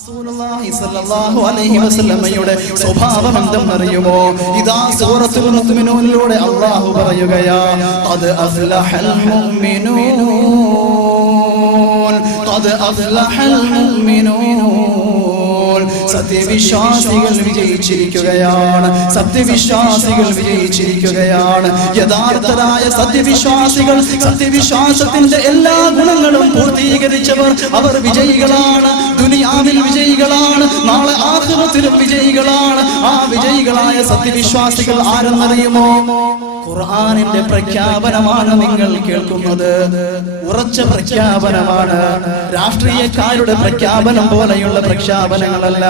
റസൂലുള്ളാഹി സ്വല്ലല്ലാഹു അലൈഹി വസല്ലമയുടെ സ്വഭാവം എന്തെന്നറിയുമോ? ഇദാ സൂറത്തുൽ മുഅ്മിനൂനിലൂടെ അല്ലാഹു പറയുകയാ, ഖദ് അഫ്ലഹൽ മുഅ്മിനൂൻ, ഖദ് അഫ്ലഹൽ മുഅ്മിനൂൻ. സത്യവിശ്വാസികൾ വിജയിച്ചിരിക്കുകയാണ്, സത്യവിശ്വാസികൾ വിജയിച്ചിരിക്കുകയാണ്. യഥാർത്ഥരായ സത്യവിശ്വാസികൾ, സത്യവിശ്വാസത്തിന്റെ എല്ലാ ഗുണങ്ങളും പൂർത്തീകരിച്ചവർ, അവർ വിജയികളാണ്. ദുനിയാവിൽ വിജയികളാണ്, നാളെ ആഖിറത്തിലും വിജയികളാണ്. ആ വിജയികളായ സത്യവിശ്വാസികൾ ആരെന്നറിയുമോ? ഖുർആനിന്റെ പ്രഖ്യാപനമാണ് നിങ്ങൾ കേൾക്കുന്നത്. ഉറച്ച പ്രഖ്യാപനമാണ്. രാഷ്ട്രീയക്കാരുടെ പ്രഖ്യാപനം പോലെയുള്ള പ്രഖ്യാപനങ്ങളല്ല.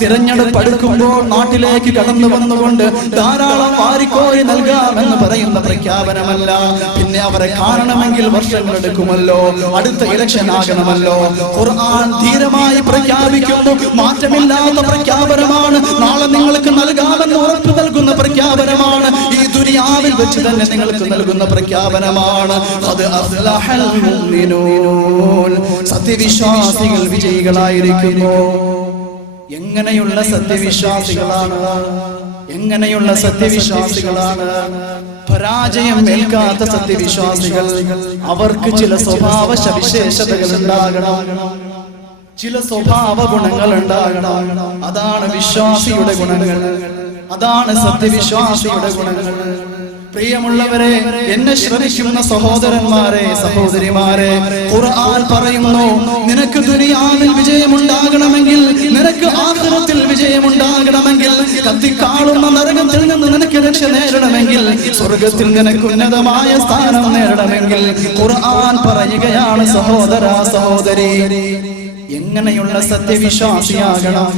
തിരഞ്ഞെടുപ്പ് അടുക്കുമ്പോൾ നാട്ടിലേക്ക് കടന്നു വന്നുകൊണ്ട് ധാരാളം വാരിക്കോരി നൽകാമെന്ന് പറയുന്ന പ്രഖ്യാപനമല്ല. പിന്നെ അവരെ കാണണമെങ്കിൽ വർഷങ്ങളെടുക്കുമല്ലോ, അടുത്ത ഇലക്ഷൻ ആകണമല്ലോ. ഖുർആൻ ധീരമായി പ്രഖ്യാപിക്കുന്നു, മാറ്റമില്ലാത്ത പ്രഖ്യാപനമാണ്. നാളെ നിങ്ങൾക്ക് നൽകാമെന്ന് ഉറപ്പ് നൽകുന്ന പ്രഖ്യാപനമാണ്. ഈ ദുനിയാവിൽ വെച്ച് തന്നെ നിങ്ങൾക്ക് നൽകുന്ന പ്രഖ്യാപനമാണ്. ഖദ് അഫ്ലഹൽ മുഅ്മിനൂൻ. സത്യവിശ്വാസികൾ വിജയികളായിരിക്കുന്നു. എങ്ങനെയുള്ള സത്യവിശ്വാസികളാണ്? എങ്ങനെയുള്ള സത്യവിശ്വാസികളാണ്? പരാജയം ഏൽക്കാത്ത സത്യവിശ്വാസികൾ. അവർക്ക് ചില സ്വഭാവ സവിശേഷതകൾ ഉണ്ടാകണം, ചില സ്വഭാവ ഗുണങ്ങൾ ഉണ്ടാകണം. അതാണ് വിശ്വാസിയുടെ ഗുണങ്ങൾ, അതാണ് സത്യവിശ്വാസിയുടെ ഗുണങ്ങൾ. പ്രിയമുള്ളവരെ, എന്നെ ശ്രമിക്കുന്ന സഹോദരന്മാരെ, സഹോദരിമാരെ, ഖുർആൻ പറയുന്നു, നിനക്ക് ദുനിയാവിൽ വിജയമുണ്ടാകണമെങ്കിൽ, നിനക്ക് ആഖിറത്തിൽ വിജയമുണ്ടാകണമെങ്കിൽ, കത്തിക്കാളുന്ന നരകത്തിൽ നിന്ന് നിനക്ക് രക്ഷ നേടണമെങ്കിൽ, സ്വർഗത്തിൽ നിനക്ക് ഉന്നതമായ സ്ഥാനം നേടണമെങ്കിൽ ഖുർആൻ പറയുകയാണ്, സഹോദര സഹോദരി, എങ്ങനെയുള്ള സത്യവിശ്വാസിയാകണം?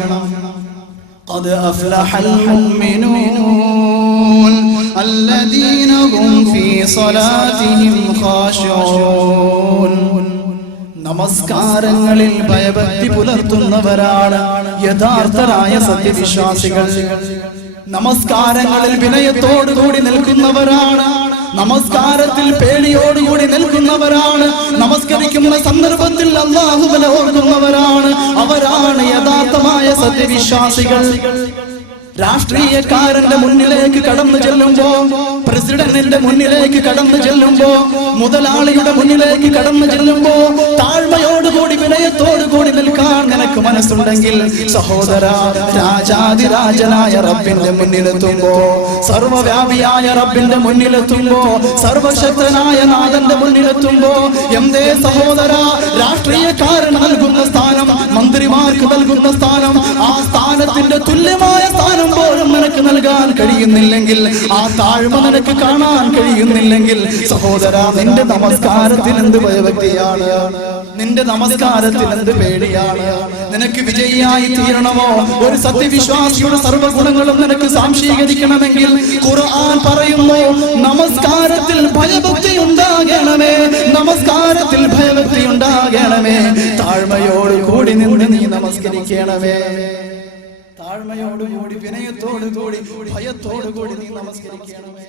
ഖദ് അഫ്ലഹൽ മുഅ്മിനൂൻ الذين هم في صلاتهم خاشعون. നമസ്കാരങ്ങളിൽ ഭയഭക്തി പുലർത്തുന്നവരാണ് യഥാർത്ഥരായ സത്യവിശ്വാസികൾ. നമസ്കാരങ്ങളിൽ വിനയത്തോടുകൂടി നിൽക്കുന്നവരാണ്, നമസ്കാരത്തിൽ പേടിയോടുകൂടി നിൽക്കുന്നവരാണ്, നമസ്കരിക്കുന്ന സന്ദർഭത്തിൽ അല്ലാഹുവിനെ ഓർക്കുന്നവരാണ്. അവരാണ് യഥാർത്ഥമായ സത്യവിശ്വാസികൾ. രാഷ്ട്രീയക്കാരന്റെ മുന്നിലേക്ക് കടന്നു ചെല്ലുമ്പോ, പ്രസിഡന്റിന്റെ മുന്നിലേക്ക് കടന്നു ചെല്ലുമ്പോ, മുതലാളിയുടെ മുന്നിലേക്ക് കടന്നു ചെല്ലുമ്പോ താഴ്മയോടുകൂടി വിനയത്തോടുകൂടി നിൽക്കാൻ നിനക്ക് മനസ്സുണ്ടെങ്കിൽ, സഹോദര, രാജാതിരാജനായ റബ്ബിന്റെ മുന്നിലെത്തുമ്പോ, സർവവ്യാപിയായ റബ്ബിന്റെ മുന്നിലെത്തുമ്പോ, സർവശക്തനായ നാഥന്റെ മുന്നിലെത്തുമ്പോ, എന്തേ സഹോദര, രാഷ്ട്രീയക്കാരൻ നൽകുന്ന സ്ഥാനം, മന്ത്രിമാർക്ക് നൽകുന്ന സ്ഥാനം, ആ സ്ഥാനത്തിന്റെ തുല്യമായ സ്ഥാനം പോലും നിനക്ക് നൽകാൻ കഴിയുന്നില്ലെങ്കിൽ, ആ താഴ്മ നിനക്ക് കാണാൻ കഴിയുന്നില്ലെങ്കിൽ, സഹോദര, നിന്റെ നമസ്കാരത്തിൽ എന്ത് ഭയഭക്തിയാണ്? നിന്റെ നമസ്കാരത്തിൽ എന്ത് പേടിയാണ്? നിനക്ക് വിജയിയായി തീരണമോ? ഒരു സത്യവിശ്വാസിയുടെ സർവ്വഗുണങ്ങളും നിനക്ക് സാംശീകരിക്കണമെങ്കിൽ ഖുർആൻ പറയുന്നു, നമസ്കാരത്തിൽ ഭയഭക്തി ഉണ്ടാകണമേ, നമസ്കാരത്തിൽ ഭയഭക്തി ഉണ്ടാകണമേ. താഴ്മയോടുകൂടി നിന്ന് നീ നമസ്കരിക്കണമേ, താഴ്മയോടുകൂടി, വിനയത്തോടുകൂടി, ഭയത്തോടുകൂടി നീ നമസ്കരിക്കണമേ.